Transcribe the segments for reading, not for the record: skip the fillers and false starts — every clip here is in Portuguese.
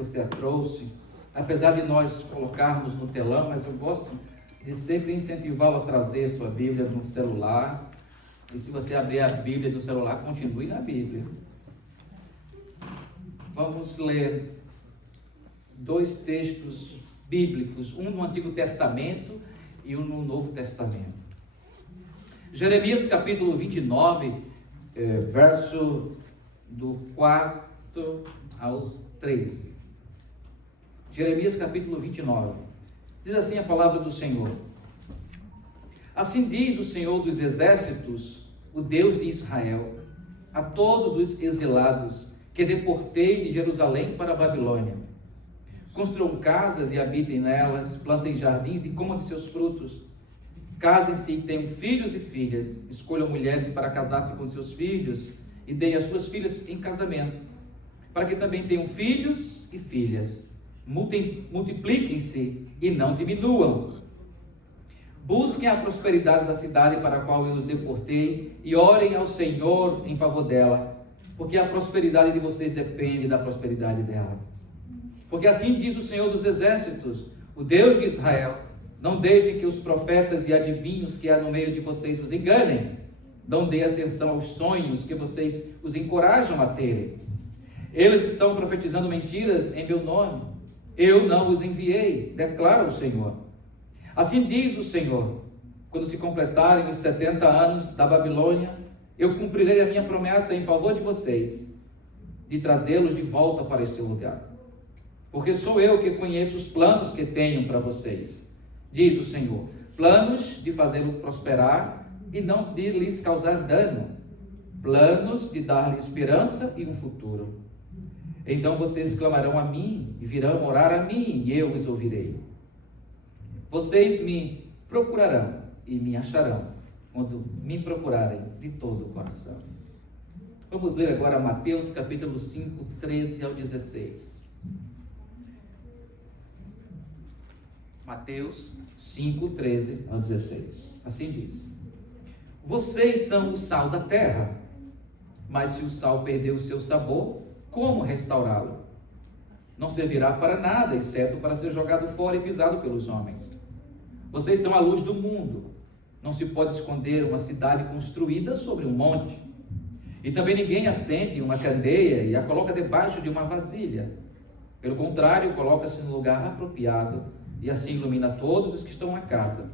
você a trouxe, apesar de nós colocarmos no telão, mas eu gosto de sempre incentivá-lo a trazer sua Bíblia no celular. E se você abrir a Bíblia no celular, continue na Bíblia. Vamos ler dois textos bíblicos, um no Antigo Testamento e um no Novo Testamento. Jeremias capítulo 29, verso do 4 ao 13. Jeremias capítulo 29. Diz assim a palavra do Senhor: Assim diz o Senhor dos Exércitos, o Deus de Israel, a todos os exilados que deportei de Jerusalém para a Babilônia: construam casas e habitem nelas, plantem jardins e comam de seus frutos. Casem-se e tenham filhos e filhas, escolham mulheres para casar-se com seus filhos e deem as suas filhas em casamento, para que também tenham filhos e filhas. Multipliquem-se e não diminuam. Busquem a prosperidade da cidade para a qual eu os deportei e orem ao Senhor em favor dela, porque a prosperidade de vocês depende da prosperidade dela. Porque assim diz o Senhor dos Exércitos, o Deus de Israel: não deixem que os profetas e adivinhos que há no meio de vocês os enganem. Não deem atenção aos sonhos que vocês os encorajam a terem. Eles estão profetizando mentiras em meu nome. Eu não os enviei, declara o Senhor. Assim diz o Senhor: quando se completarem os 70 anos da Babilônia, eu cumprirei a minha promessa em favor de vocês, de trazê-los de volta para este lugar. Porque sou eu que conheço os planos que tenho para vocês, diz o Senhor: planos de fazê-lo prosperar e não de lhes causar dano, planos de dar-lhe esperança e um futuro. Então vocês clamarão a mim e virão orar a mim, e eu os ouvirei. Vocês me procurarão e me acharão quando me procurarem de todo o coração. Vamos ler agora Mateus capítulo 5, 13 ao 16. Mateus 5, 13 ao 16. Assim diz: Vocês são o sal da terra, mas se o sal perder o seu sabor, como restaurá-lo? Não servirá para nada, exceto para ser jogado fora e pisado pelos homens. Vocês são a luz do mundo. Não se pode esconder uma cidade construída sobre um monte. E também ninguém acende uma candeia e a coloca debaixo de uma vasilha. Pelo contrário, coloca-se no lugar apropriado e assim ilumina todos os que estão na casa.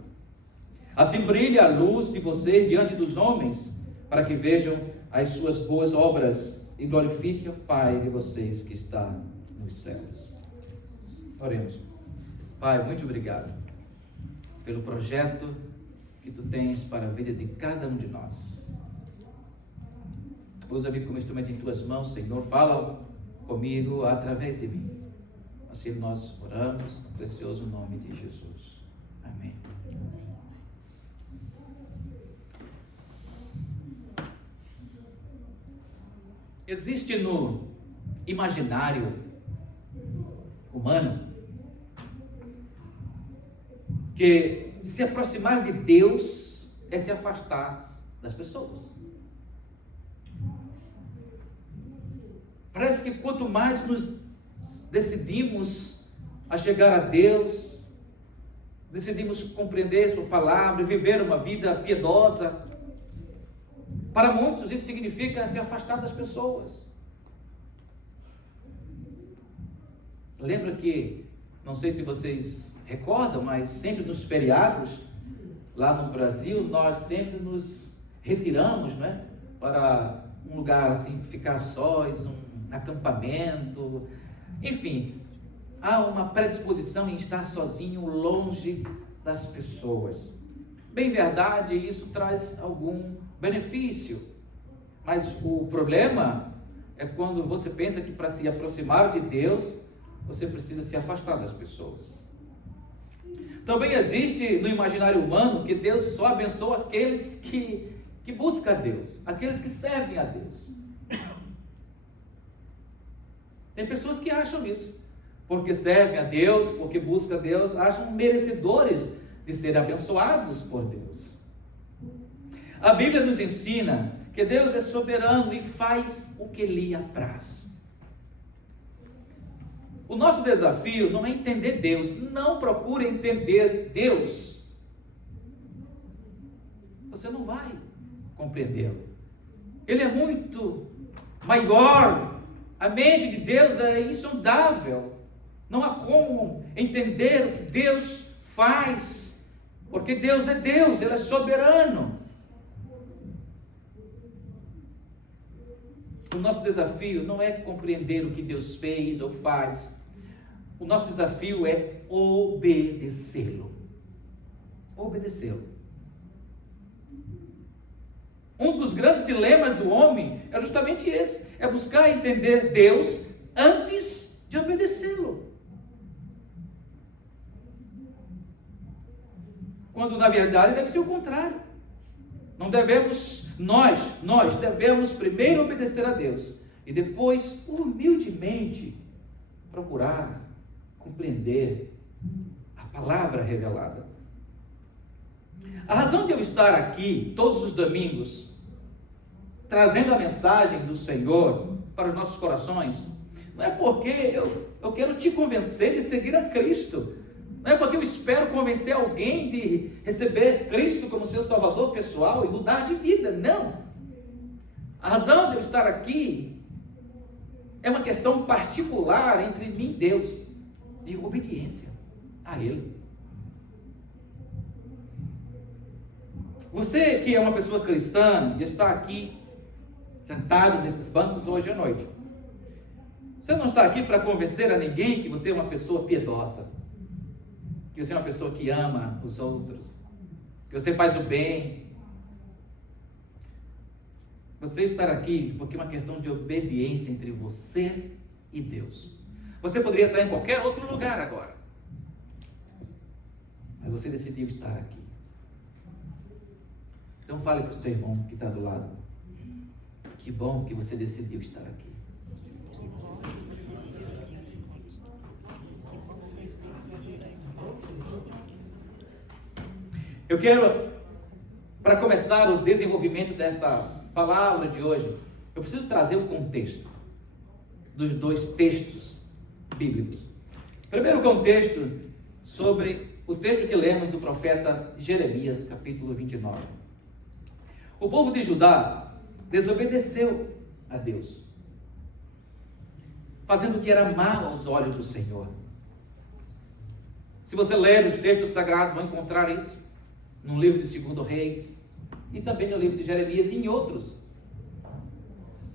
Assim brilha a luz de vocês diante dos homens, para que vejam as suas boas obras e glorifique o Pai de vocês que está nos céus. Oremos. Pai, muito obrigado pelo projeto que Tu tens para a vida de cada um de nós. Usa-me como instrumento em Tuas mãos, Senhor. Fala comigo através de mim. Assim nós oramos no precioso nome de Jesus. Amém. Existe no imaginário humano que se aproximar de Deus é se afastar das pessoas. Parece que quanto mais nos decidimos a chegar a Deus, decidimos compreender Sua palavra e viver uma vida piedosa, para muitos isso significa se afastar das pessoas. Lembra que, não sei se vocês recordam, mas sempre nos feriados, lá no Brasil, nós sempre nos retiramos, né, para um lugar assim, ficar sós, um acampamento, enfim, há uma predisposição em estar sozinho, longe das pessoas. Bem verdade, isso traz algum benefício, mas o problema é quando você pensa que para se aproximar de Deus, você precisa se afastar das pessoas. Também existe no imaginário humano que Deus só abençoa aqueles que buscam a Deus, aqueles que servem a Deus. Tem pessoas que acham isso, porque servem a Deus, porque buscam a Deus, acham merecedores de ser abençoados por Deus. A Bíblia nos ensina que Deus é soberano e faz o que lhe apraz. O nosso desafio não é entender Deus. Não procure entender Deus. Você não vai compreendê-lo. Ele é muito maior. A mente de Deus é insondável. Não há como entender o que Deus faz, porque Deus é Deus, Ele é soberano. O nosso desafio não é compreender o que Deus fez ou faz. O nosso desafio é obedecê-lo. Obedecê-lo. Um dos grandes dilemas do homem é justamente esse: é buscar entender Deus antes de obedecê-lo. Quando na verdade deve ser o contrário. Não devemos, nós devemos primeiro obedecer a Deus e depois humildemente procurar compreender a palavra revelada. A razão de eu estar aqui todos os domingos trazendo a mensagem do Senhor para os nossos corações não é porque eu quero te convencer de seguir a Cristo. Não é porque eu espero convencer alguém de receber Cristo como seu Salvador pessoal e mudar de vida. Não. A razão de eu estar aqui é uma questão particular entre mim e Deus, de obediência a Ele. Você que é uma pessoa cristã e está aqui sentado nesses bancos hoje à noite, você não está aqui para convencer a ninguém que você é uma pessoa piedosa, que você é uma pessoa que ama os outros, que você faz o bem. Você está aqui porque é uma questão de obediência entre você e Deus. Você poderia estar em qualquer outro lugar agora, mas você decidiu estar aqui. Então fale para o seu irmão que está do lado: que bom que você decidiu estar aqui. Eu quero, para começar o desenvolvimento desta palavra de hoje, eu preciso trazer o contexto dos dois textos bíblicos. Primeiro contexto sobre o texto que lemos do profeta Jeremias, capítulo 29. O povo de Judá desobedeceu a Deus, fazendo o que era mal aos olhos do Senhor. Se você ler os textos sagrados, vai encontrar isso no livro de 2 Reis e também no livro de Jeremias e em outros,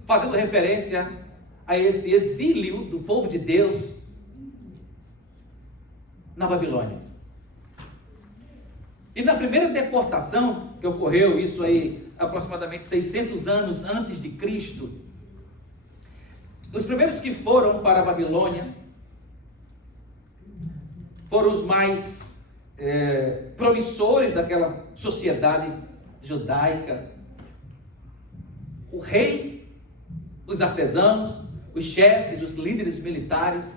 fazendo referência a esse exílio do povo de Deus na Babilônia. E na primeira deportação que ocorreu, isso aí aproximadamente 600 anos antes de Cristo, os primeiros que foram para a Babilônia foram os mais promissores daquela sociedade judaica. O rei, os artesãos, os chefes, os líderes militares,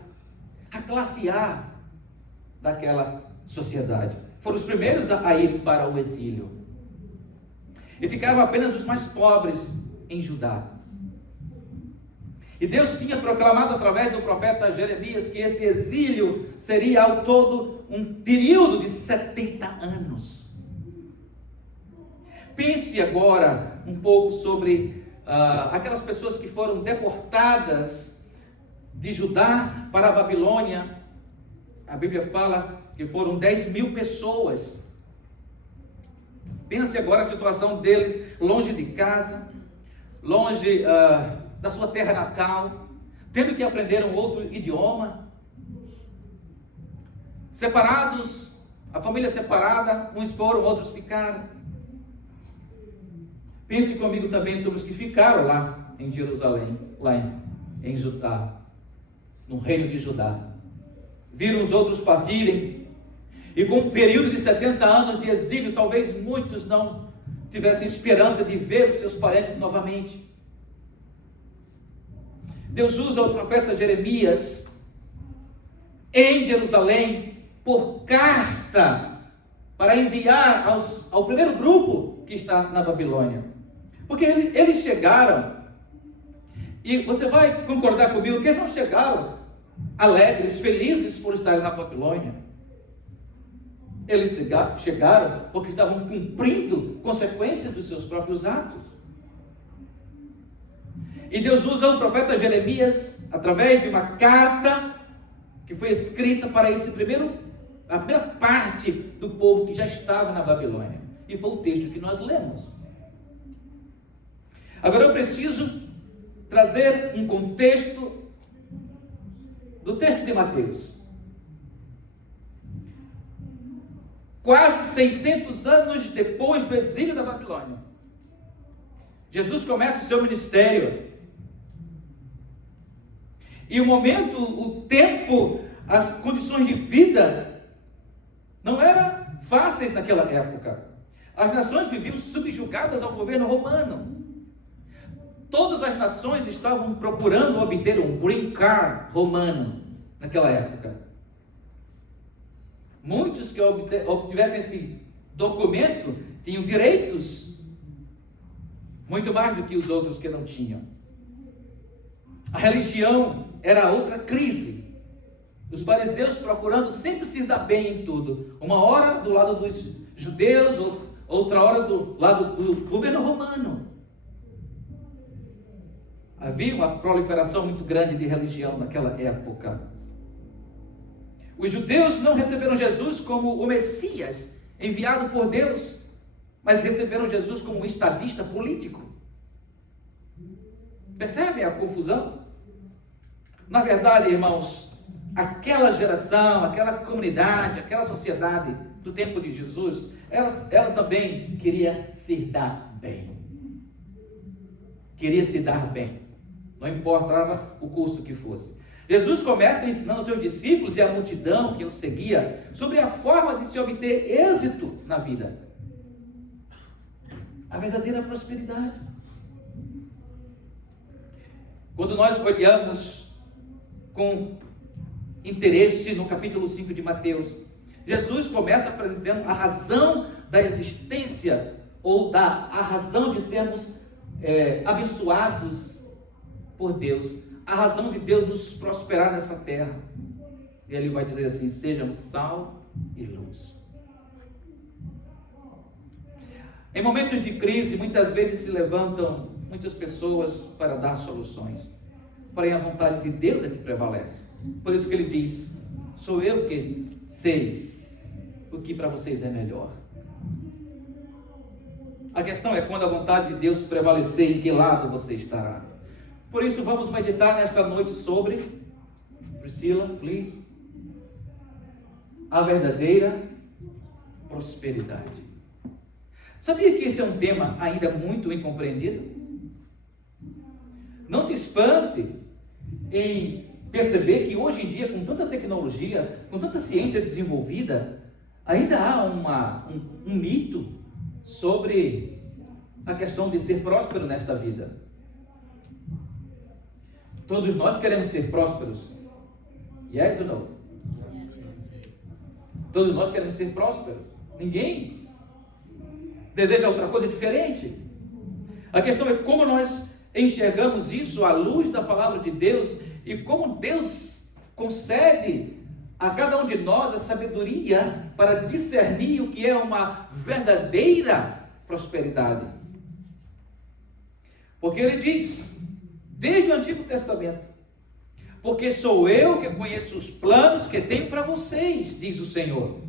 a classe A daquela sociedade. Foram os primeiros a ir para o exílio. E ficaram apenas os mais pobres em Judá. E Deus tinha proclamado através do profeta Jeremias que esse exílio seria ao todo um período de 70 anos. Pense agora um pouco sobre aquelas pessoas que foram deportadas de Judá para a Babilônia. A Bíblia fala que foram 10.000 pessoas. Pense agora a situação deles longe de casa, longe da sua terra natal, tendo que aprender um outro idioma, separados, a família separada, uns foram, outros ficaram. Pense comigo também sobre os que ficaram lá em Jerusalém, lá em Judá, no reino de Judá. Viram os outros partirem, e com um período de 70 anos de exílio, talvez muitos não tivessem esperança de ver os seus parentes novamente. Deus usa o profeta Jeremias em Jerusalém por carta para enviar ao primeiro grupo que está na Babilônia. Porque eles chegaram, e você vai concordar comigo que eles não chegaram alegres, felizes por estarem na Babilônia. Eles chegaram porque estavam cumprindo consequências dos seus próprios atos. E Deus usa o profeta Jeremias através de uma carta que foi escrita para a primeira parte do povo que já estava na Babilônia. E foi o texto que nós lemos. Agora eu preciso trazer um contexto do texto de Mateus. Quase 600 anos depois do exílio da Babilônia, Jesus começa o seu ministério. E o momento, o tempo, as condições de vida não eram fáceis naquela época. As nações viviam subjugadas ao governo romano. Todas as nações estavam procurando obter um green card romano naquela época. Muitos que obtivessem esse documento tinham direitos muito mais do que os outros que não tinham. A religião era outra crise. Os fariseus procurando sempre se dar bem em tudo. Uma hora do lado dos judeus, outra hora do lado do governo romano. Havia uma proliferação muito grande de religião naquela época. Os judeus não receberam Jesus como o Messias enviado por Deus, mas receberam Jesus como um estadista político. Percebem a confusão? Na verdade, irmãos, aquela geração, aquela comunidade, aquela sociedade do tempo de Jesus, ela também queria se dar bem. Queria se dar bem. Não importava o custo que fosse. Jesus começa ensinando aos seus discípulos e a multidão que o seguia sobre a forma de se obter êxito na vida. A verdadeira prosperidade. Quando nós olhamos com interesse no capítulo 5 de Mateus, Jesus começa apresentando a razão da existência, ou a razão de sermos abençoados por Deus, a razão de Deus nos prosperar nessa terra. E ele vai dizer assim: sejamos sal e luz. Em momentos de crise, muitas vezes se levantam muitas pessoas para dar soluções, porém a vontade de Deus é que prevalece. Por isso que ele diz: sou eu que sei o que para vocês é melhor. A questão é quando a vontade de Deus prevalecer, em que lado você estará. Por isso vamos meditar nesta noite sobre, Priscila, please, a verdadeira prosperidade. Sabia que esse é um tema ainda muito incompreendido? Não se espante em perceber que hoje em dia, com tanta tecnologia, com tanta ciência desenvolvida, ainda há um mito sobre a questão de ser próspero nesta vida. Todos nós queremos ser prósperos. Yes ou não? Todos nós queremos ser prósperos. Ninguém deseja outra coisa diferente. A questão é como nós enxergamos isso à luz da palavra de Deus e como Deus concede a cada um de nós a sabedoria para discernir o que é uma verdadeira prosperidade. Porque ele diz, desde o Antigo Testamento: porque sou eu que conheço os planos que tenho para vocês, diz o Senhor,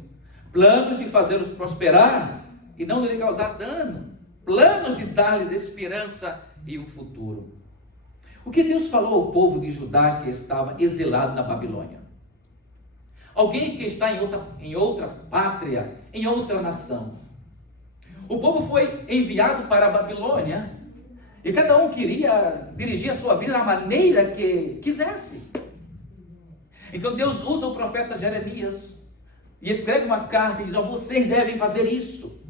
planos de fazê-los prosperar e não lhe causar dano, planos de dar-lhes esperança e um futuro. O que Deus falou ao povo de Judá que estava exilado na Babilônia? Alguém que está em outra pátria, em outra nação. O povo foi enviado para a Babilônia e cada um queria dirigir a sua vida da maneira que quisesse. Então Deus usa o profeta Jeremias e escreve uma carta e diz: vocês devem fazer isso.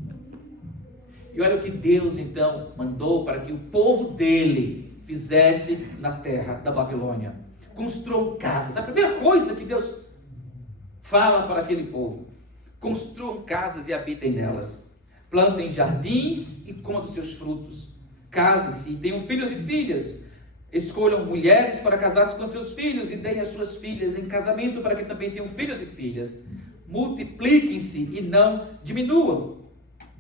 E olha o que Deus então mandou para que o povo dele fizesse na terra da Babilônia: construam casas. A primeira coisa que Deus fala para aquele povo: construam casas e habitem nelas, plantem jardins e comam dos seus frutos, casem-se e tenham filhos e filhas, Escolham mulheres para casar-se com seus filhos e deem as suas filhas em casamento para que também tenham filhos e filhas. Multipliquem-se e não diminuam.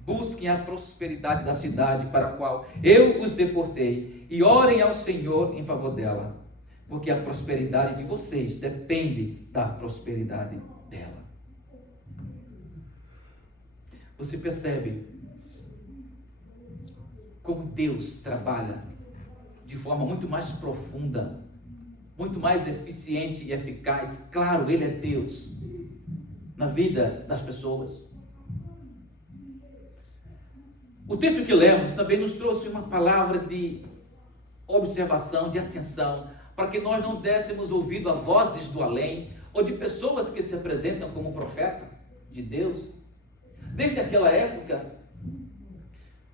Busquem a prosperidade da cidade para a qual eu os deportei e orem ao Senhor em favor dela, porque a prosperidade de vocês depende da prosperidade dela. Você percebe como Deus trabalha de forma muito mais profunda, muito mais eficiente e eficaz? Claro, Ele é Deus na vida das pessoas. O texto que lemos também nos trouxe uma palavra de observação, de atenção, para que nós não dessemos ouvido a vozes do além, ou de pessoas que se apresentam como profeta de Deus. Desde aquela época,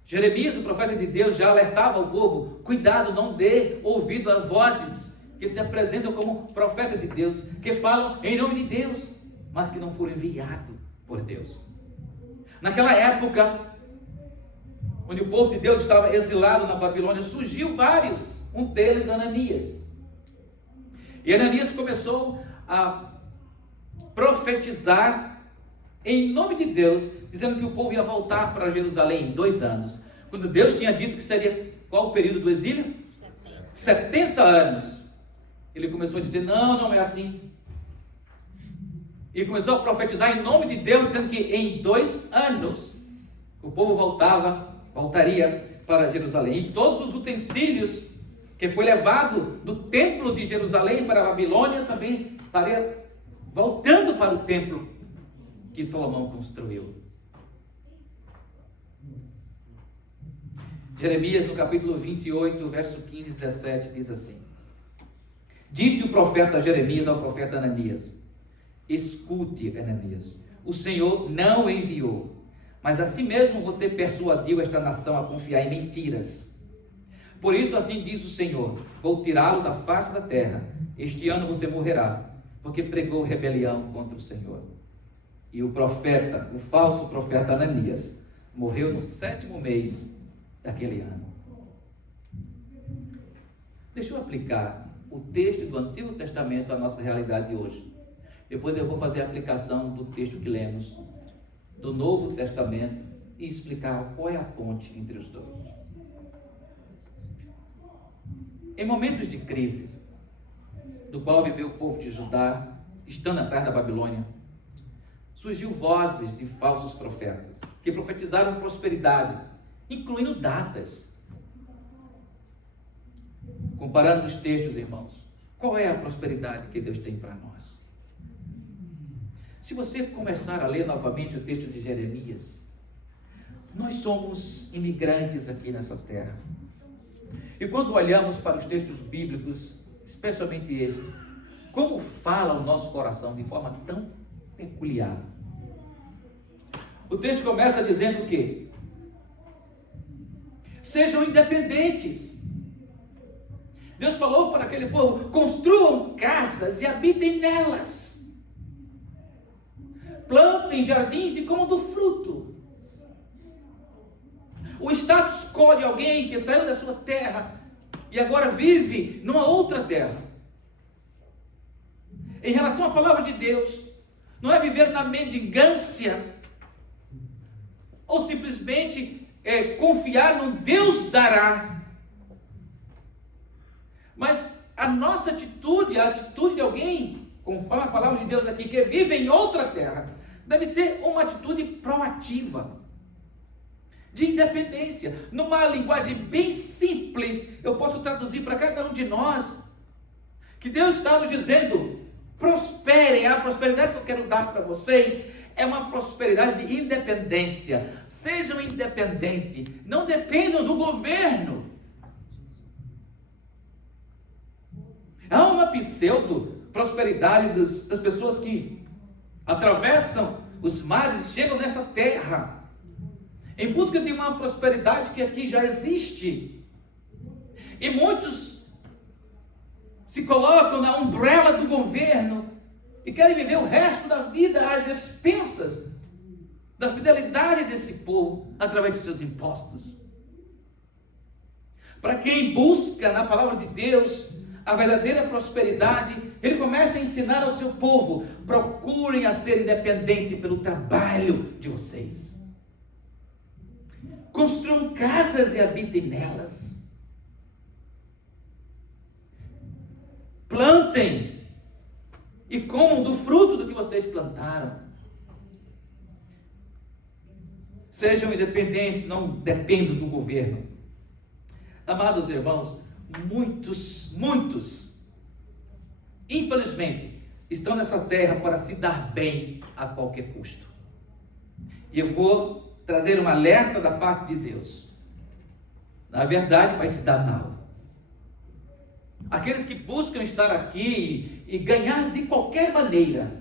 Jeremias, o profeta de Deus, já alertava ao povo: cuidado, não dê ouvido a vozes que se apresentam como profeta de Deus, que falam em nome de Deus, mas que não foram enviados por Deus. Naquela época, onde o povo de Deus estava exilado na Babilônia, surgiu vários, um deles Ananias. E Ananias começou a profetizar em nome de Deus, dizendo que o povo ia voltar para Jerusalém em 2 anos, quando Deus tinha dito que seria qual o período do exílio? 70 anos. Ele começou a dizer: não é assim. E começou a profetizar em nome de Deus, dizendo que em 2 anos o povo voltaria para Jerusalém. E todos os utensílios que foi levado do templo de Jerusalém para a Babilônia também estaria voltando para o templo que Salomão construiu. Jeremias, no capítulo 28, verso 15 e 17, diz assim: disse o profeta Jeremias ao profeta Ananias: escute, Ananias, o Senhor não enviou, mas a si mesmo você persuadiu esta nação a confiar em mentiras. Por isso assim diz o Senhor: vou tirá-lo da face da terra, este ano você morrerá, porque pregou rebelião contra o Senhor. E o falso profeta Ananias, morreu no 7º mês daquele ano. Deixa eu aplicar o texto do Antigo Testamento à nossa realidade hoje. Depois eu vou fazer a aplicação do texto que lemos do Novo Testamento e explicar qual é a ponte entre os dois. Em momentos de crise, do qual viveu o povo de Judá, estando atrás da Babilônia, surgiu vozes de falsos profetas, que profetizaram prosperidade, incluindo datas. Comparando os textos, irmãos, qual é a prosperidade que Deus tem para nós? Se você começar a ler novamente o texto de Jeremias, nós somos imigrantes aqui nessa terra. E quando olhamos para os textos bíblicos, especialmente esse, como fala o nosso coração de forma tão peculiar. O texto começa dizendo que sejam independentes. Deus falou para aquele povo: construam casas e habitem nelas. Plantem jardins e comam do fruto. O Estado escolhe alguém que saiu da sua terra e agora vive numa outra terra. Em relação à palavra de Deus, não é viver na mendigância ou simplesmente confiar no Deus dará. Mas a nossa atitude, a atitude de alguém, conforme a palavra de Deus aqui, que vive em outra terra, deve ser uma atitude proativa, de independência. Numa linguagem bem simples, eu posso traduzir para cada um de nós, que Deus está nos dizendo: prosperem. A prosperidade que eu quero dar para vocês é uma prosperidade de independência. Sejam independentes, não dependam do governo. Há uma pseudo-prosperidade das pessoas que atravessam os mares e chegam nessa terra em busca de uma prosperidade que aqui já existe. E muitos se colocam na umbrella do governo e querem viver o resto da vida às expensas da fidelidade desse povo através de seus impostos. Para quem busca na palavra de Deus a verdadeira prosperidade, ele começa a ensinar ao seu povo: procurem a ser independente pelo trabalho de vocês. Construam casas e habitem nelas. Plantem e comam do fruto do que vocês plantaram. Sejam independentes, não dependam do governo. Amados irmãos, muitos, infelizmente, estão nessa terra para se dar bem a qualquer custo. E eu vou trazer um alerta da parte de Deus. Na verdade, vai se dar mal. Aqueles que buscam estar aqui e ganhar de qualquer maneira.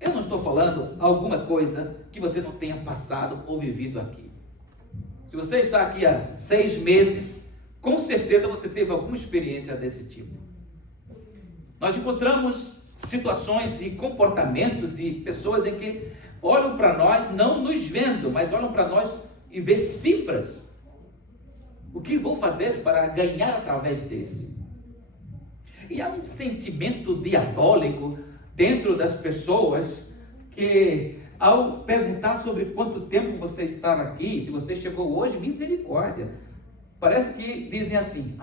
Eu não estou falando alguma coisa que você não tenha passado ou vivido aqui. Se você está aqui há 6 meses, com certeza você teve alguma experiência desse tipo. Nós encontramos situações e comportamentos de pessoas em que olham para nós, não nos vendo, mas olham para nós e vê cifras. O que vou fazer para ganhar através desse? E há um sentimento diabólico dentro das pessoas que, ao perguntar sobre quanto tempo você está aqui, se você chegou hoje, misericórdia, parece que dizem assim: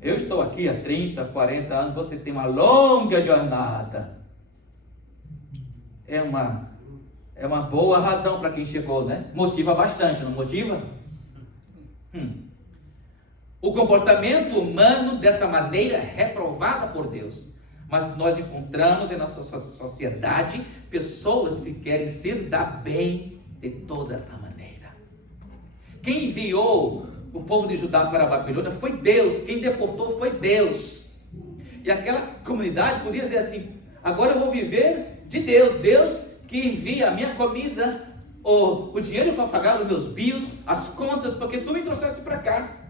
eu estou aqui há 30, 40 anos, você tem uma longa jornada. É uma boa razão para quem chegou, né? Motiva bastante, não motiva? O comportamento humano dessa maneira é reprovada por Deus. Mas nós encontramos em nossa sociedade pessoas que querem se dar bem de toda a maneira. Quem enviou o povo de Judá para a Babilônia foi Deus. Quem deportou foi Deus. E aquela comunidade podia dizer assim: agora eu vou viver de Deus. Deus que envia a minha comida, o dinheiro para pagar os meus bills, as contas, porque tu me trouxeste para cá.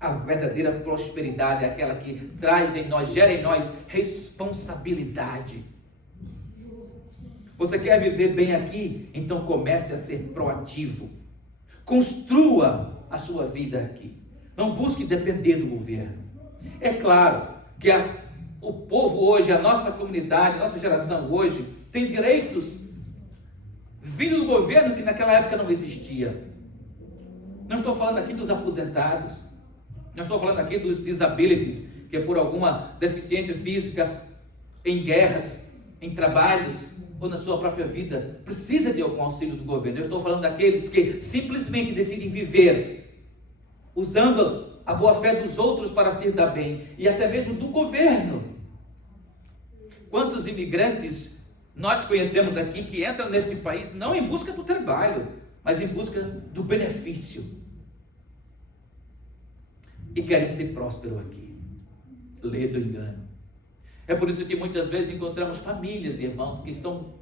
A verdadeira prosperidade é aquela que traz em nós, gera em nós responsabilidade. Você quer viver bem aqui? Então comece a ser proativo. Construa a sua vida aqui. Não busque depender do governo. É claro que o povo hoje, a nossa comunidade, a nossa geração hoje, tem direitos vindo do governo que naquela época não existia. Não estou falando aqui dos aposentados. Não estou falando aqui dos disabilities, que é por alguma deficiência física, em guerras, em trabalhos, ou na sua própria vida, precisa de algum auxílio do governo. Eu estou falando daqueles que simplesmente decidem viver, usando a boa fé dos outros para se dar bem, e até mesmo do governo. Quantos imigrantes nós conhecemos aqui que entram neste país não em busca do trabalho, mas em busca do benefício. E querem ser prósperos aqui. Lê do engano. É por isso que muitas vezes encontramos famílias e irmãos que estão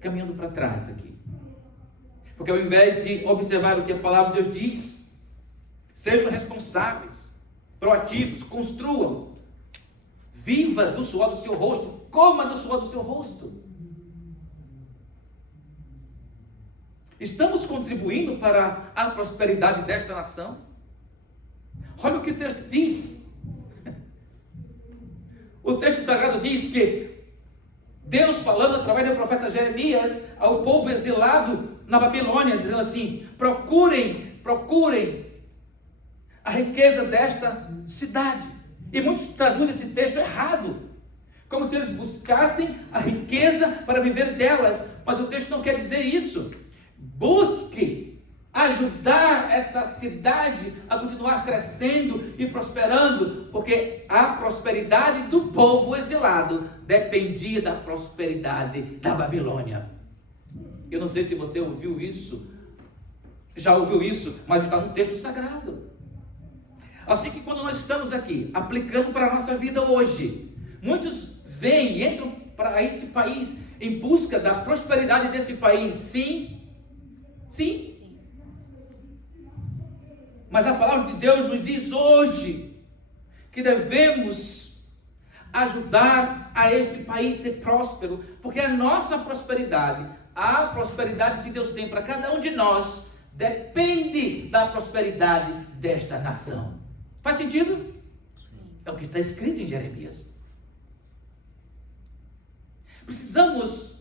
caminhando para trás aqui. Porque ao invés de observar o que a palavra de Deus diz, sejam responsáveis, proativos, construam, viva do suor do seu rosto, coma do suor do seu rosto. Estamos contribuindo para a prosperidade desta nação? Olha o que o texto diz. O texto sagrado diz que Deus, falando através do profeta Jeremias ao povo exilado na Babilônia, dizendo assim: procurem a riqueza desta cidade. E muitos traduzem esse texto errado, como se eles buscassem a riqueza para viver delas. Mas o texto não quer dizer isso. Busque ajudar essa cidade a continuar crescendo e prosperando, porque a prosperidade do povo exilado dependia da prosperidade da Babilônia. Eu não sei se você ouviu isso, já ouviu isso, mas está no texto sagrado. Assim que quando nós estamos aqui, aplicando para a nossa vida hoje, muitos vêm e entram para esse país em busca da prosperidade desse país. Sim. Mas a palavra de Deus nos diz hoje que devemos ajudar a este país ser próspero, porque a nossa prosperidade, a prosperidade que Deus tem para cada um de nós, depende da prosperidade desta nação. Faz sentido? É o que está escrito em Jeremias. Precisamos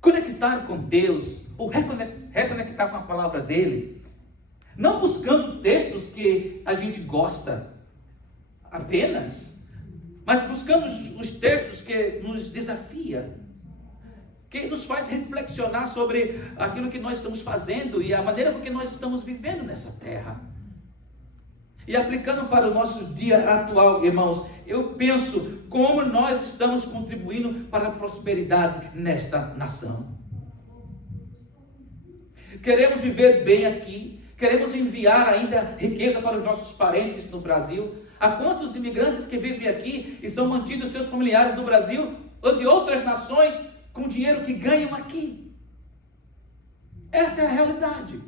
conectar com Deus, ou reconectar com a palavra dele, não buscando textos que a gente gosta apenas, mas buscando os textos que nos desafia, que nos faz reflexionar sobre aquilo que nós estamos fazendo e a maneira com que nós estamos vivendo nessa terra. E aplicando para o nosso dia atual, irmãos, eu penso como nós estamos contribuindo para a prosperidade nesta nação. Queremos viver bem aqui, queremos enviar ainda riqueza para os nossos parentes no Brasil. Há quantos imigrantes que vivem aqui e são mantidos seus familiares do Brasil ou de outras nações com dinheiro que ganham aqui? Essa é a realidade.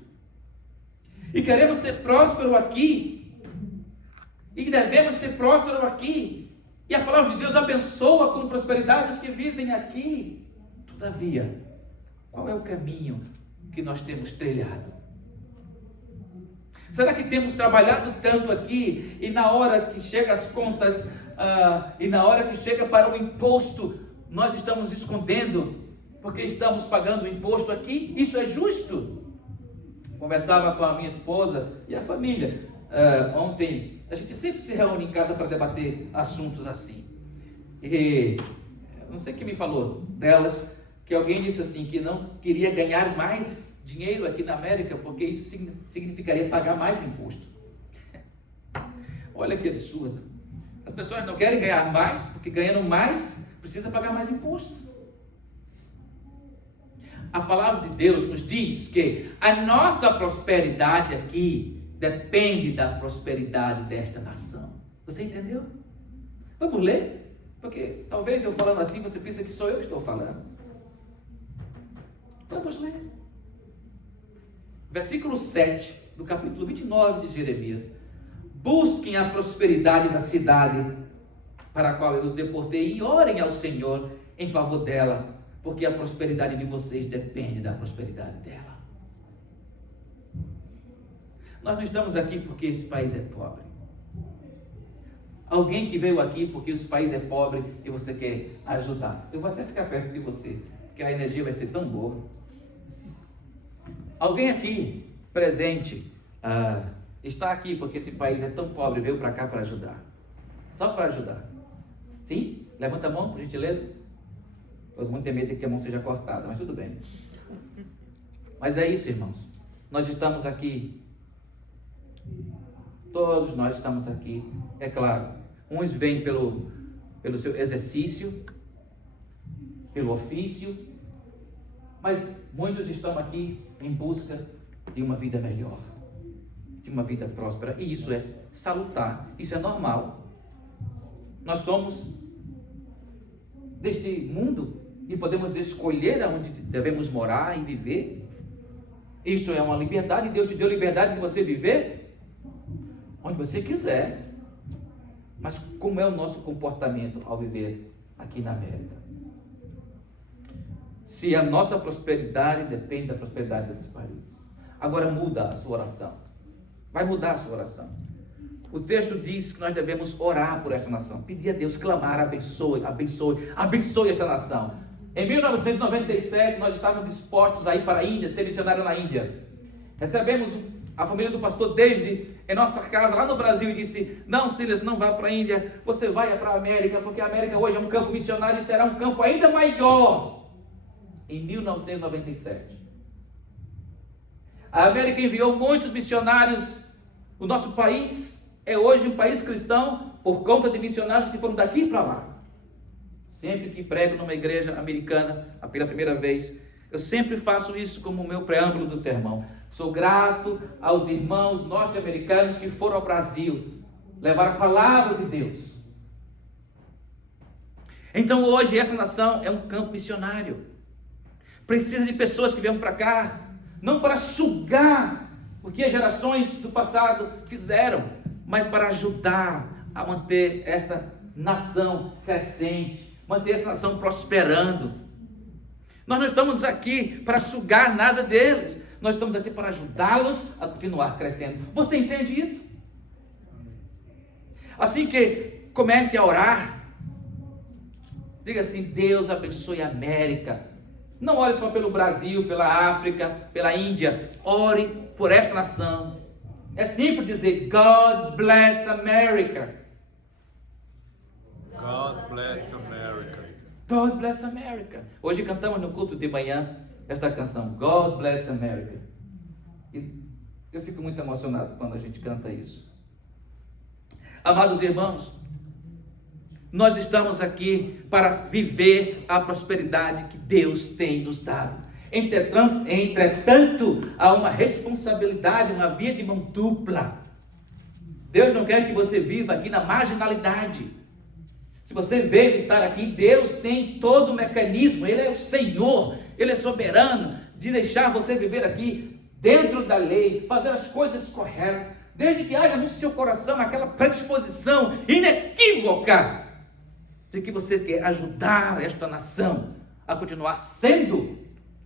E queremos ser prósperos aqui. E devemos ser prósperos aqui. E a palavra de Deus abençoa com prosperidade os que vivem aqui. Todavia, qual é o caminho que nós temos trilhado? Será que temos trabalhado tanto aqui e na hora que chega as contas, e na hora que chega para o imposto, nós estamos escondendo porque estamos pagando o imposto aqui? Isso é justo? Conversava com a minha esposa e a família. Ontem, a gente sempre se reúne em casa para debater assuntos assim. E não sei quem me falou delas, que alguém disse assim, que não queria ganhar mais dinheiro aqui na América, porque isso significaria pagar mais imposto. Olha que absurdo. As pessoas não querem ganhar mais, porque ganhando mais, precisa pagar mais imposto. A palavra de Deus nos diz que a nossa prosperidade aqui depende da prosperidade desta nação. Você entendeu? Vamos ler? Porque talvez eu falando assim, você pensa que sou eu que estou falando. Vamos ler. Versículo 7 do capítulo 29 de Jeremias. Busquem a prosperidade da cidade para a qual eu os deportei e orem ao Senhor em favor dela, porque a prosperidade de vocês depende da prosperidade dela. Nós não estamos aqui porque esse país é pobre. Alguém que veio aqui porque esse país é pobre e você quer ajudar. Eu vou até ficar perto de você, porque a energia vai ser tão boa. Alguém aqui presente está aqui porque esse país é tão pobre e veio para cá para ajudar. Só para ajudar. Sim? Levanta a mão, por gentileza. Todo mundo tem medo de que a mão seja cortada, mas tudo bem. Mas é isso, irmãos. Nós estamos aqui. Todos nós estamos aqui, é claro, uns vêm pelo seu exercício, pelo ofício, mas muitos estão aqui em busca de uma vida melhor, de uma vida próspera, e isso é salutar, isso é normal. Nós somos deste mundo e podemos escolher aonde devemos morar e viver. Isso é uma liberdade, Deus te deu liberdade de você viver onde você quiser. Mas como é o nosso comportamento ao viver aqui na América? Se a nossa prosperidade depende da prosperidade desse país. Agora muda a sua oração. Vai mudar a sua oração. O texto diz que nós devemos orar por esta nação. Pedir a Deus, clamar, abençoe, abençoe, abençoe esta nação. Em 1997 nós estávamos dispostos a ir para a Índia, ser missionário na Índia. Recebemos a família do pastor David em nossa casa lá no Brasil e disse: não, Silas, não vá para a Índia, você vai para a América, porque a América hoje é um campo missionário e será um campo ainda maior. Em 1997 a América enviou muitos missionários. O nosso país é hoje um país cristão por conta de missionários que foram daqui para lá. Sempre que prego numa igreja americana pela primeira vez, eu sempre faço isso como o meu preâmbulo do sermão. Sou grato aos irmãos norte-americanos que foram ao Brasil levar a palavra de Deus. Então hoje essa nação é um campo missionário. Precisa de pessoas que venham para cá, não para sugar o que as gerações do passado fizeram, mas para ajudar a manter esta nação crescente, manter essa nação prosperando. Nós não estamos aqui para sugar nada deles. Nós estamos aqui para ajudá-los a continuar crescendo. Você entende isso? Assim que comece a orar, diga assim: Deus abençoe a América. Não ore só pelo Brasil, pela África, pela Índia. Ore por esta nação. É simples dizer: God bless America. God bless America. God bless America. Hoje cantamos no culto de manhã esta canção, God bless America. E eu fico muito emocionado quando a gente canta isso. Amados irmãos, nós estamos aqui para viver a prosperidade que Deus tem nos dado. Entretanto, há uma responsabilidade, uma via de mão dupla. Deus não quer que você viva aqui na marginalidade. Se você veio estar aqui, Deus tem todo o mecanismo, Ele é o Senhor, Ele é soberano, de deixar você viver aqui dentro da lei, fazer as coisas corretas, desde que haja no seu coração aquela predisposição inequívoca de que você quer ajudar esta nação a continuar sendo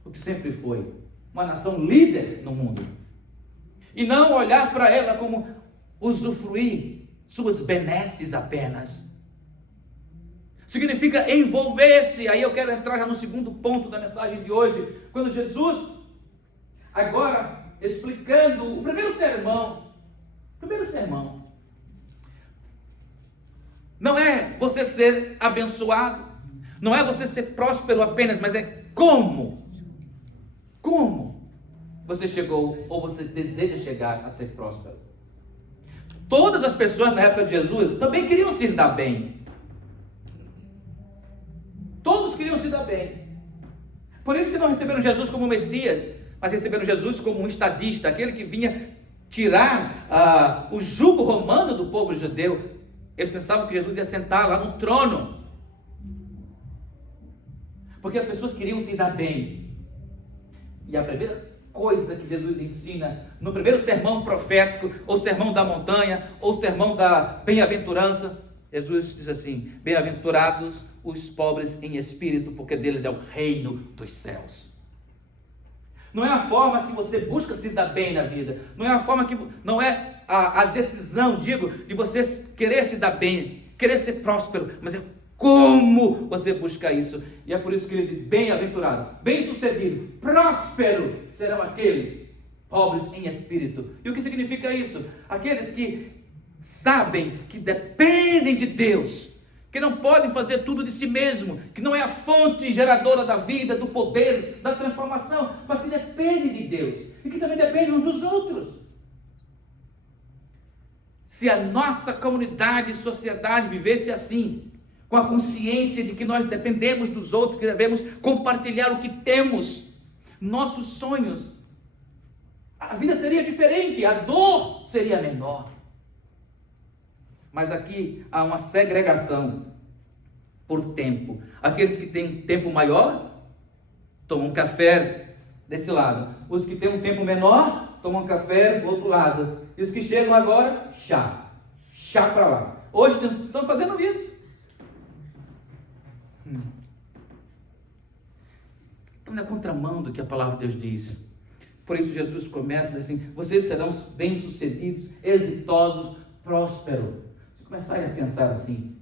o que sempre foi, uma nação líder no mundo, e não olhar para ela como usufruir suas benesses apenas. Significa envolver-se. Aí eu quero entrar já no segundo ponto da mensagem de hoje, quando Jesus, agora explicando o primeiro sermão, não é você ser abençoado, não é você ser próspero apenas, mas é como você chegou ou você deseja chegar a ser próspero. Todas as pessoas na época de Jesus também queriam se dar bem. Todos queriam se dar bem. Por isso que não receberam Jesus como Messias, mas receberam Jesus como um estadista, aquele que vinha tirar o jugo romano do povo judeu. Eles pensavam que Jesus ia sentar lá no trono, porque as pessoas queriam se dar bem. E a primeira coisa que Jesus ensina no primeiro sermão profético, ou sermão da montanha, ou sermão da bem-aventurança, Jesus diz assim: bem-aventurados os pobres em espírito, porque deles é o reino dos céus. Não é a forma que você busca se dar bem na vida, não é a decisão, de você querer se dar bem, querer ser próspero, mas é como você busca isso. E é por isso que ele diz: bem-aventurado, bem-sucedido, próspero serão aqueles pobres em espírito. E o que significa isso? Aqueles que sabem que dependem de Deus, que não podem fazer tudo de si mesmo, que não é a fonte geradora da vida, do poder, da transformação, mas que dependem de Deus e que também dependem uns dos outros. Se a nossa comunidade e sociedade vivesse assim, com a consciência de que nós dependemos dos outros, que devemos compartilhar o que temos, nossos sonhos, a vida seria diferente, a dor seria menor. Mas aqui há uma segregação por tempo. Aqueles que têm tempo maior tomam café desse lado. Os que têm um tempo menor tomam café do outro lado. E os que chegam agora, chá para lá. Hoje estão fazendo isso. Então na contramão do que a palavra de Deus diz. Por isso Jesus começa assim: vocês serão bem-sucedidos, exitosos, prósperos. Se começarem a pensar assim,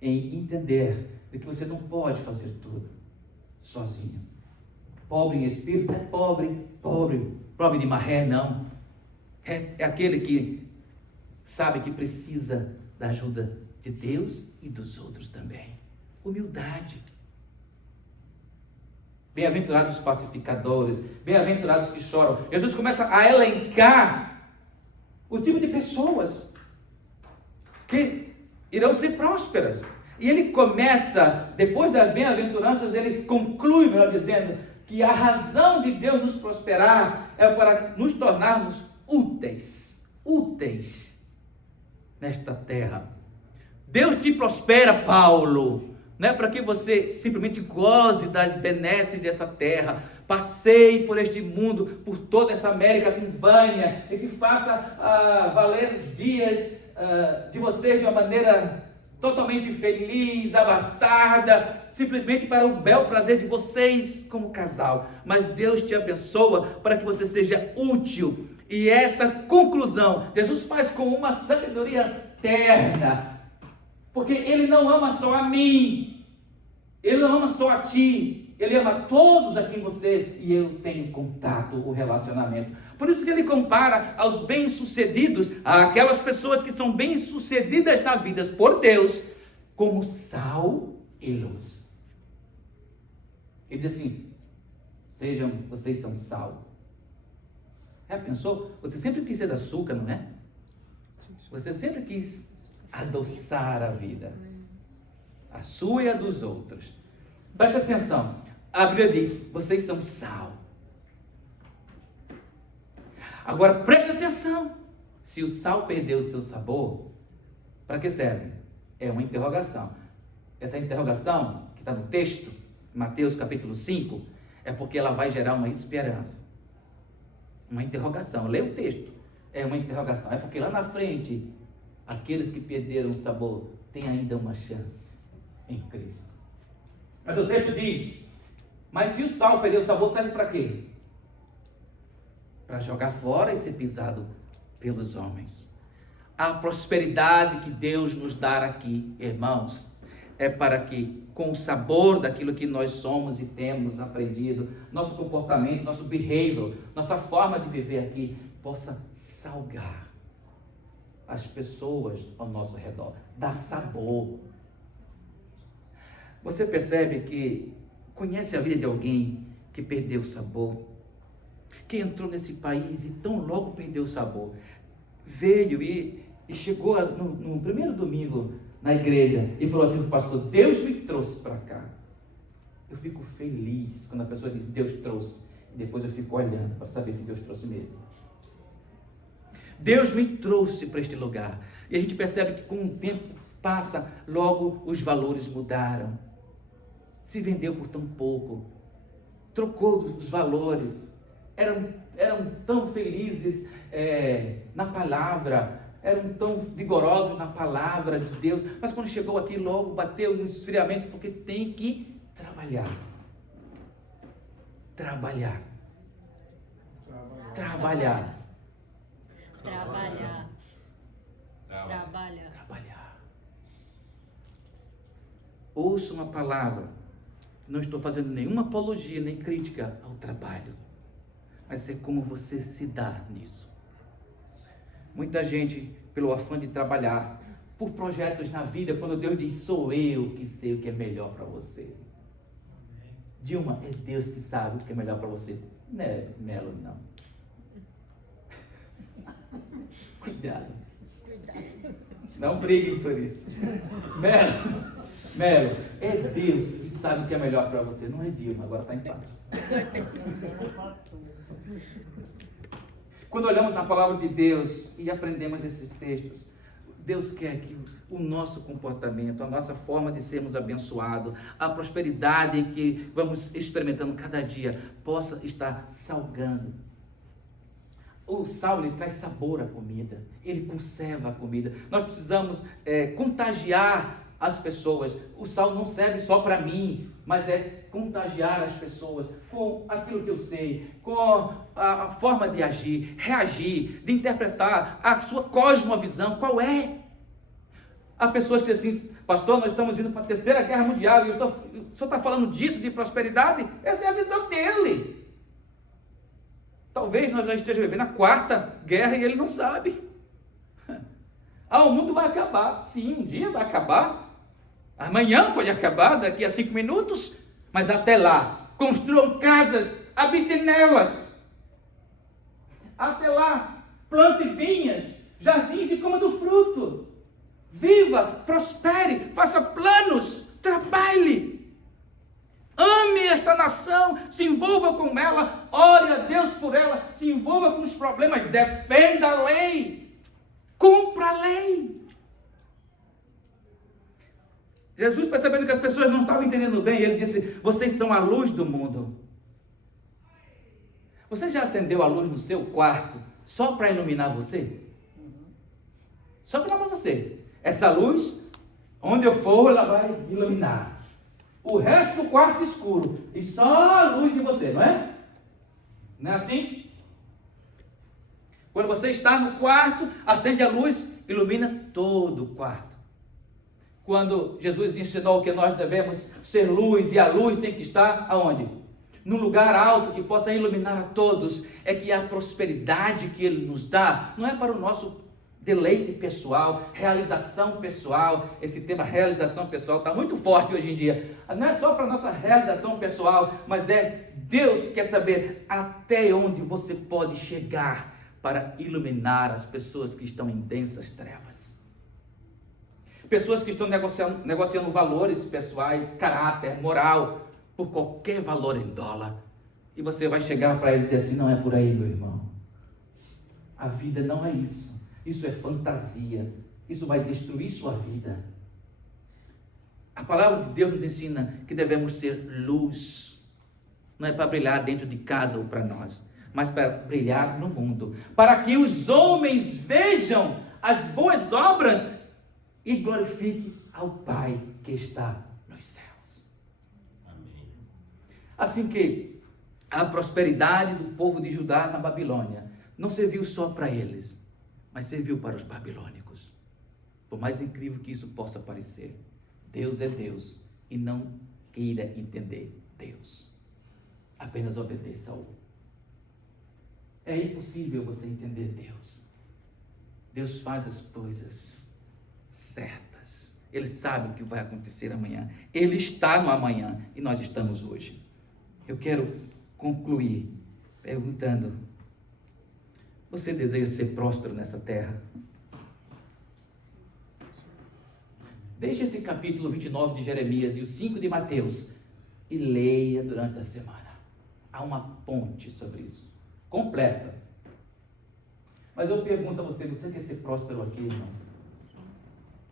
em entender de que você não pode fazer tudo sozinho. Pobre em espírito não é pobre de maré, não. É aquele que sabe que precisa da ajuda de Deus e dos outros também. Humildade. Bem-aventurados os pacificadores, bem-aventurados que choram. Jesus começa a elencar o tipo de pessoas que irão ser prósperas. E ele começa, depois das bem-aventuranças, ele conclui, melhor dizendo, que a razão de Deus nos prosperar é para nos tornarmos úteis nesta terra. Deus te prospera, Paulo, não é para que você simplesmente goze das benesses dessa terra, passeie por este mundo, por toda essa América com vânia, e que faça valer os dias de vocês de uma maneira totalmente feliz, abastada, simplesmente para o bel prazer de vocês como casal. Mas Deus te abençoa para que você seja útil. E essa conclusão, Jesus faz com uma sabedoria terna, porque Ele não ama só a mim, Ele não ama só a ti, Ele ama todos a quem você e eu tenho contato, o relacionamento. Por isso que Ele compara aos bem-sucedidos, aquelas pessoas que são bem-sucedidas na vida por Deus, como sal e luz. Ele diz assim: vocês são sal. Já pensou? Você sempre quis ser açúcar, não é? Você sempre quis adoçar a vida, a sua e a dos outros. Preste atenção, a Bíblia diz: vocês são sal. Agora preste atenção, se o sal perdeu o seu sabor, para que serve? É uma interrogação. Essa interrogação que está no texto, Mateus capítulo 5, é porque ela vai gerar uma esperança. Uma interrogação, leia o texto, é uma interrogação, é porque lá na frente, aqueles que perderam o sabor, têm ainda uma chance em Cristo. Mas o texto diz: mas se o sal perder o sabor, serve para quê? Para jogar fora e ser pisado pelos homens. A prosperidade que Deus nos dá aqui, irmãos, é para que, com o sabor daquilo que nós somos e temos aprendido, nosso comportamento, nosso behavior, nossa forma de viver aqui, possa salgar as pessoas ao nosso redor, dar sabor. Você percebe que conhece a vida de alguém que perdeu o sabor, que entrou nesse país e tão logo perdeu o sabor, veio e chegou no primeiro domingo na igreja e falou assim: pastor, Deus me trouxe para cá. Eu fico feliz quando a pessoa diz Deus trouxe, e depois eu fico olhando para saber se Deus trouxe mesmo. Deus me trouxe para este lugar. E a gente percebe que com o tempo passa, logo os valores mudaram. Se vendeu por tão pouco, trocou os valores, eram tão felizes na palavra, eram tão vigorosos na palavra de Deus, mas quando chegou aqui logo bateu no esfriamento, porque tem que trabalhar. Ouça uma palavra. Não estou fazendo nenhuma apologia nem crítica ao trabalho, mas é como você se dá nisso. Muita gente, pelo afã de trabalhar, por projetos na vida, quando Deus diz: sou eu que sei o que é melhor para você. Dilma, é Deus que sabe o que é melhor para você. Não é Melo, não. Cuidado. Não briguem por isso. Melo, é Deus que sabe o que é melhor para você. Não é Dilma, agora está em paz. Quando olhamos a palavra de Deus e aprendemos esses textos, Deus quer que o nosso comportamento, a nossa forma de sermos abençoados, a prosperidade que vamos experimentando cada dia, possa estar salgando. O sal, ele traz sabor à comida, ele conserva a comida. Nós precisamos contagiar as pessoas. O sal não serve só para mim, mas é contagiar as pessoas com aquilo que eu sei, com a forma de agir, reagir, de interpretar a sua cosmovisão. Qual é? Há pessoas que dizem assim: pastor, nós estamos indo para a terceira guerra mundial, e o senhor está falando disso, de prosperidade? Essa é a visão dele. Talvez nós já estejamos vivendo a quarta guerra e ele não sabe. O mundo vai acabar. Sim, um dia vai acabar. Amanhã pode acabar, daqui a 5 minutos. Mas até lá, construam casas, habitem nelas. Até lá, plante vinhas, jardins e coma do fruto. Viva, prospere, faça planos, trabalhe. Ame esta nação, se envolva com ela, ore a Deus por ela, se envolva com os problemas, defenda a lei, cumpra a lei. Jesus, percebendo que as pessoas não estavam entendendo bem, ele disse: vocês são a luz do mundo. Você já acendeu a luz no seu quarto só para iluminar você? Só para iluminar você. Essa luz, Onde eu for, ela vai iluminar. O resto do quarto escuro. E só a luz de você, não é? Não é assim? Quando você está no quarto, acende a luz, ilumina todo o quarto. Quando Jesus ensinou que nós devemos ser luz, e a luz tem que estar aonde? Num lugar alto que possa iluminar a todos. É que a prosperidade que Ele nos dá não é para o nosso deleite pessoal, realização pessoal. Esse tema realização pessoal está muito forte hoje em dia. Não é só para a nossa realização pessoal, mas Deus quer saber até onde você pode chegar para iluminar as pessoas que estão em densas trevas. Pessoas que estão negociando valores pessoais, caráter, moral, por qualquer valor em dólar. E você vai chegar para eles e dizer assim: não é por aí, meu irmão. A vida não é isso. Isso é fantasia. Isso vai destruir sua vida. A palavra de Deus nos ensina que devemos ser luz. Não é para brilhar dentro de casa ou para nós, mas para brilhar no mundo. Para que os homens vejam as boas obras e glorifiquem ao Pai que está nos céus. Amém. Assim que a prosperidade do povo de Judá na Babilônia não serviu só para eles, mas serviu para os babilônicos. Por mais incrível que isso possa parecer, Deus é Deus e não queira entender Deus. Apenas obedeça-o. É impossível você entender Deus. Deus faz as coisas certas. Ele sabe o que vai acontecer amanhã. Ele está no amanhã e nós estamos hoje. Eu quero concluir perguntando: você deseja ser próspero nessa terra? Deixe esse capítulo 29 de Jeremias e o 5 de Mateus e leia durante a semana. Há uma ponte sobre isso, completa. Mas eu pergunto a você: você quer ser próspero aqui, irmãos?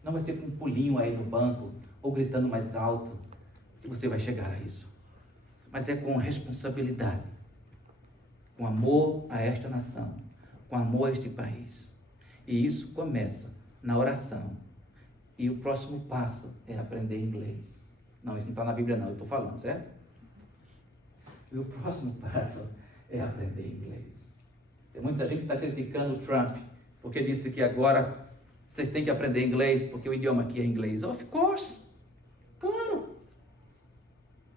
Não vai ser com um pulinho aí no banco, ou gritando mais alto, que você vai chegar a isso. Mas é com responsabilidade, com amor a esta nação, com amor a este país. E isso começa na oração. E o próximo passo é aprender inglês. Não, isso não está na Bíblia não, eu estou falando, certo? E o próximo passo é aprender inglês. Tem muita gente que está criticando o Trump, porque disse que agora vocês têm que aprender inglês, porque o idioma aqui é inglês. Of course, claro.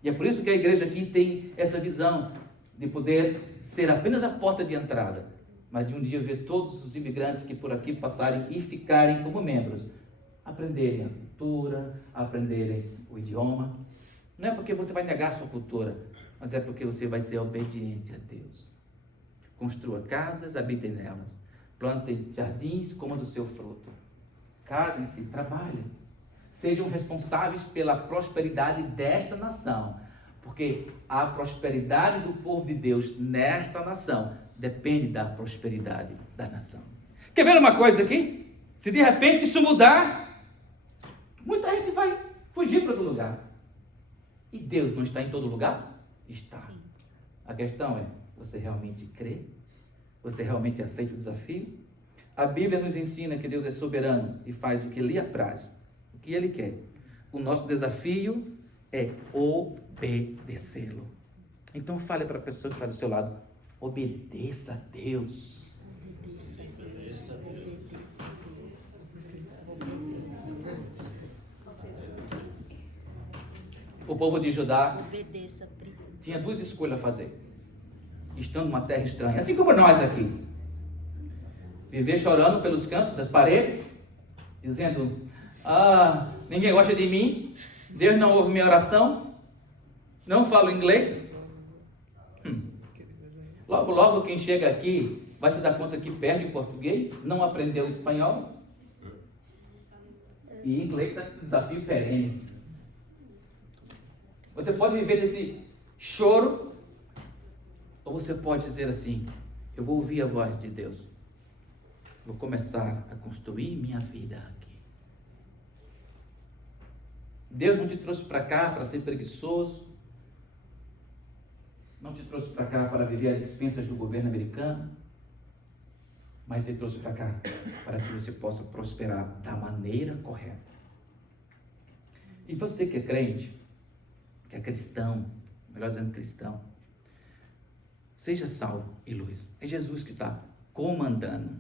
E é por isso que a igreja aqui tem essa visão de poder ser apenas a porta de entrada, mas de um dia ver todos os imigrantes que por aqui passarem e ficarem como membros, aprenderem a cultura, aprenderem o idioma. Não é porque você vai negar a sua cultura, mas é porque você vai ser obediente a Deus. Construa casas, habitem nelas. Plantem jardins, comam do seu fruto. Casem-se, trabalhem. Sejam responsáveis pela prosperidade desta nação, porque a prosperidade do povo de Deus nesta nação depende da prosperidade da nação. Quer ver uma coisa aqui? Se de repente isso mudar, muita gente vai fugir para outro lugar. E Deus não está em todo lugar? Está. A questão é: você realmente crê? Você realmente aceita o desafio? A Bíblia nos ensina que Deus é soberano e faz o que lhe apraz, o que Ele quer. O nosso desafio é obedecê-lo. Então fale para a pessoa que está do seu lado: obedeça a Deus. O povo de Judá tinha duas escolhas a fazer, estando numa terra estranha, assim como nós aqui. Viver chorando pelos cantos das paredes, dizendo: ninguém gosta de mim, Deus não ouve minha oração, não falo inglês. Logo, logo quem chega aqui vai se dar conta que perde o português, não aprendeu o espanhol, e inglês está esse desafio perene. Você pode viver desse choro, ou você pode dizer assim: eu vou ouvir a voz de Deus, vou começar a construir minha vida aqui. Deus não te trouxe para cá para ser preguiçoso, não te trouxe para cá para viver às expensas do governo americano, mas Ele trouxe para cá para que você possa prosperar da maneira correta. E você que é crente, que é cristão, melhor dizendo cristão, seja salvo e luz. É Jesus que está comandando.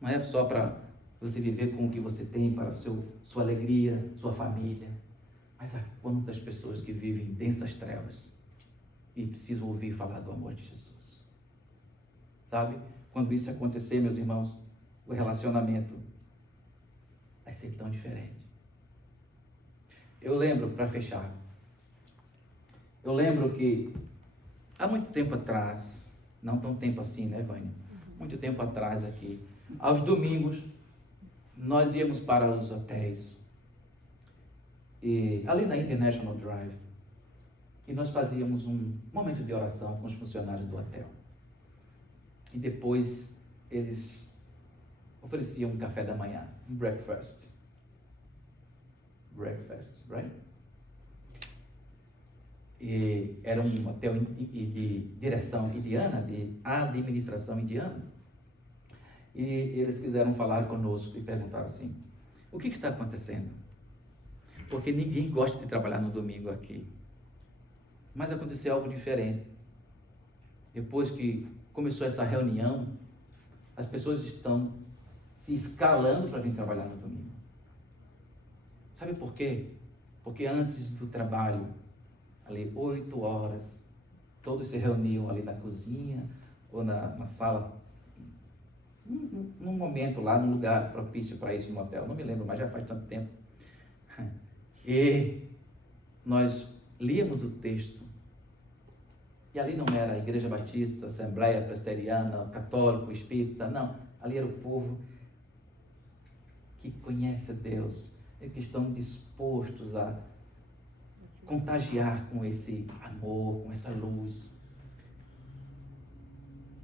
Não é só para você viver com o que você tem, para sua alegria, sua família. Mas há quantas pessoas que vivem em densas trevas e precisam ouvir falar do amor de Jesus. Sabe? Quando isso acontecer, meus irmãos, o relacionamento vai ser tão diferente. Eu lembro, para fechar, eu lembro que há muito tempo atrás, não tão tempo assim, né, Vânia? Muito tempo atrás aqui, aos domingos, nós íamos para os hotéis, e ali na International Drive, e nós fazíamos um momento de oração com os funcionários do hotel. E depois eles ofereciam um café da manhã, um breakfast. Breakfast, right? E era um hotel de direção indiana, de administração indiana. E eles quiseram falar conosco e perguntaram assim: o que está acontecendo? Porque ninguém gosta de trabalhar no domingo aqui. Mas aconteceu algo diferente. Depois que começou essa reunião, as pessoas estão se escalando para vir trabalhar no domingo. Sabe por quê? Porque antes do trabalho, ali 8 horas, todos se reuniam ali na cozinha ou na sala, num momento lá, num lugar propício para isso no hotel. Não me lembro, mas já faz tanto tempo. E nós líamos o texto, e ali não era a Igreja Batista, Assembleia Presbiteriana, Católico, Espírita, não. Ali era o povo que conhece a Deus, e que estão dispostos a contagiar com esse amor, com essa luz.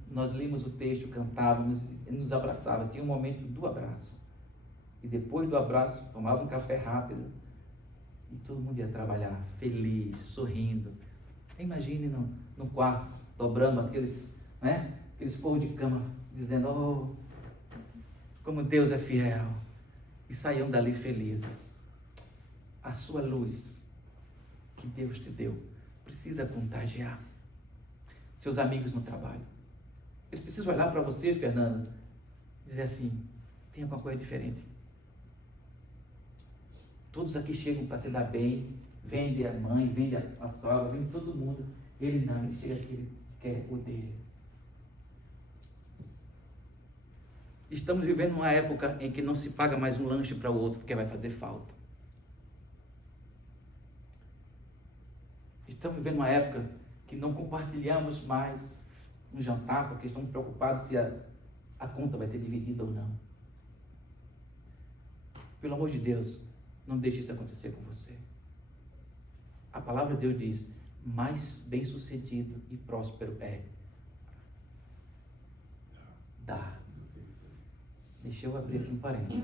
Nós líamos o texto, cantávamos, nos abraçávamos, tinha um momento do abraço. E depois do abraço, tomava um café rápido, e todo mundo ia trabalhar, feliz, sorrindo. Imagine no quarto, dobrando aqueles forros de cama, dizendo: oh, como Deus é fiel. E saiam dali felizes. A sua luz que Deus te deu precisa contagiar seus amigos no trabalho. Eles precisam olhar para você, Fernando, e dizer assim: tem alguma coisa diferente. Todos aqui chegam para se dar bem, vende a mãe, vende a sogra, vende todo mundo. Ele não, ele chega aqui, ele quer o dele. Estamos vivendo uma época em que não se paga mais um lanche para o outro, porque vai fazer falta. Estamos vivendo uma época que não compartilhamos mais um jantar, porque estamos preocupados se a conta vai ser dividida ou não. Pelo amor de Deus, não deixe isso acontecer com você. A palavra de Deus diz: mais bem-sucedido e próspero é dar. Deixa eu abrir aqui um parênteses.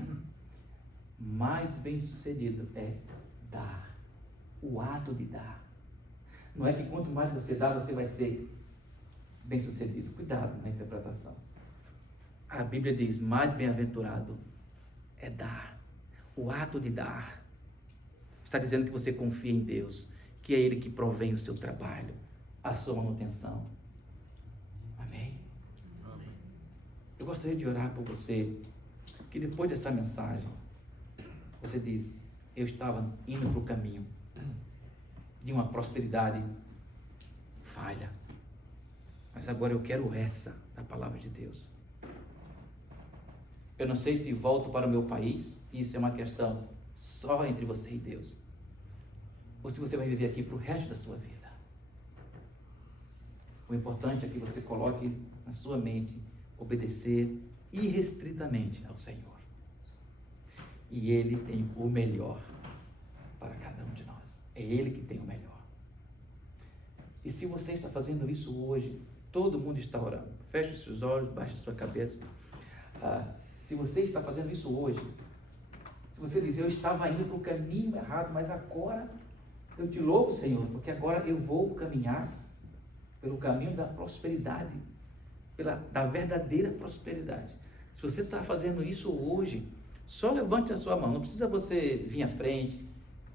Mais bem-sucedido é dar. O ato de dar. Não é que quanto mais você dá, você vai ser bem-sucedido. Cuidado na interpretação. A Bíblia diz: mais bem-aventurado é dar. O ato de dar. Está dizendo que você confia em Deus, que é Ele que provém o seu trabalho, a sua manutenção. Amém? Amém. Eu gostaria de orar por você, que depois dessa mensagem, você diz: eu estava indo para o caminho de uma prosperidade falha, mas agora eu quero essa da palavra de Deus. Eu não sei se volto para o meu país, isso é uma questão só entre você e Deus, ou se você vai viver aqui para o resto da sua vida. O importante é que você coloque na sua mente obedecer irrestritamente ao Senhor, e Ele tem o melhor para cada um de nós. É Ele que tem o melhor. E se você está fazendo isso hoje, todo mundo está orando. Feche os seus olhos, baixe a sua cabeça. Se você está fazendo isso hoje, se você diz: eu estava indo para o caminho errado, mas agora eu te louvo, Senhor, porque agora eu vou caminhar pelo caminho da prosperidade, da verdadeira prosperidade. Se você está fazendo isso hoje, só levante a sua mão. Não precisa você vir à frente,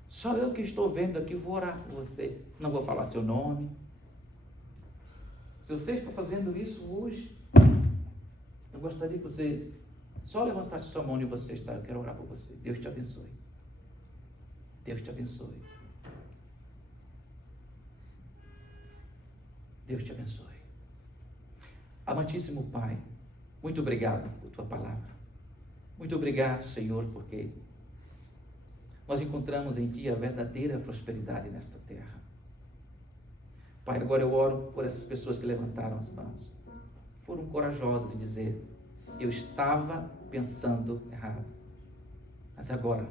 Só eu que estou vendo aqui, vou orar por você. Não vou falar seu nome. Se você está fazendo isso hoje, eu gostaria que você só levantasse sua mão onde você está. Eu quero orar por você. Deus te abençoe. Deus te abençoe. Deus te abençoe. Amantíssimo Pai, muito obrigado por tua palavra. Muito obrigado, Senhor, porque nós encontramos em Ti a verdadeira prosperidade nesta terra. Pai, agora eu oro por essas pessoas que levantaram as mãos. Foram corajosas em dizer: eu estava pensando errado, mas agora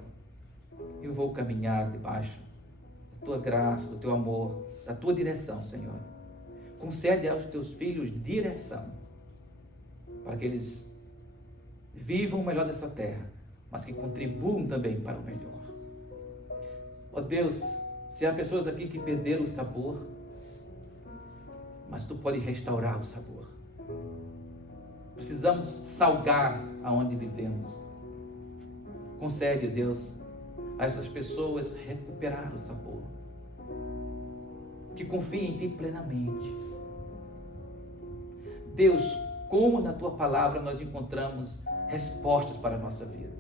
eu vou caminhar debaixo da Tua graça, do Teu amor, da Tua direção, Senhor. Concede aos Teus filhos direção, para que eles vivam o melhor dessa terra, mas que contribuam também para o melhor. Ó Deus, se há pessoas aqui que perderam o sabor, mas Tu pode restaurar o sabor. Precisamos salgar aonde vivemos. Concede, Deus, a essas pessoas recuperar o sabor. Que confiem em Ti plenamente. Deus, como na Tua palavra nós encontramos respostas para a nossa vida.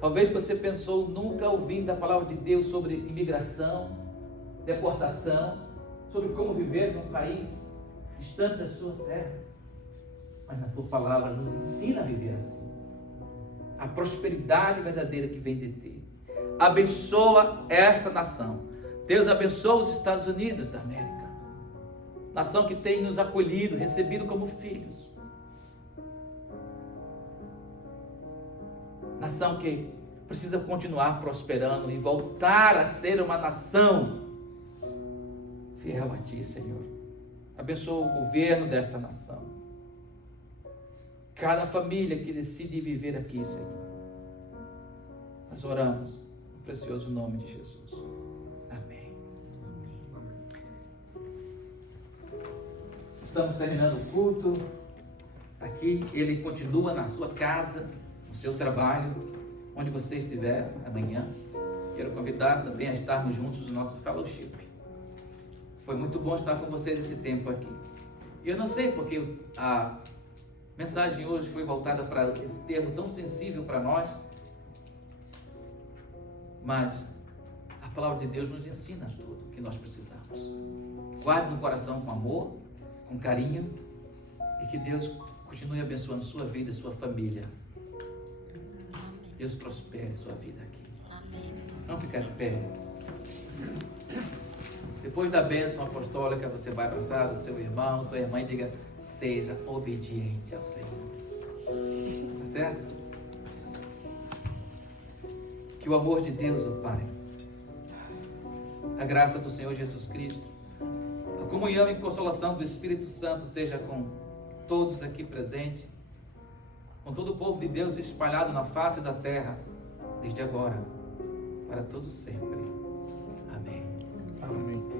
Talvez você pensou nunca ouvindo a palavra de Deus sobre imigração, deportação, sobre como viver num país distante da sua terra. Mas na Tua palavra nos ensina a viver assim. A prosperidade verdadeira que vem de Ti. Abençoa esta nação. Deus abençoa os Estados Unidos da América. Nação que tem nos acolhido, recebido como filhos. Nação que precisa continuar prosperando e voltar a ser uma nação fiel a Ti, Senhor. Abençoa o governo desta nação. Cada família que decide viver aqui, Senhor. Nós oramos no precioso nome de Jesus. Amém. Estamos terminando o culto. Aqui ele continua na sua casa, no seu trabalho, onde você estiver amanhã. Quero convidar também a estarmos juntos no nosso fellowship. Foi muito bom estar com vocês esse tempo aqui. Eu não sei porque a mensagem hoje foi voltada para esse termo tão sensível para nós, mas a palavra de Deus nos ensina tudo o que nós precisamos. Guarde no coração com amor, com carinho, e que Deus continue abençoando sua vida e sua família. Deus prospere sua vida aqui. Amém. Vamos ficar de pé. Depois da bênção apostólica, você vai abraçar o seu irmão, sua irmã e diga: seja obediente ao Senhor. Tá certo? Que o amor de Deus, o Pai, a graça do Senhor Jesus Cristo, a comunhão e consolação do Espírito Santo seja com todos aqui presentes, com todo o povo de Deus espalhado na face da terra, desde agora, para todos sempre. Amém. Amém.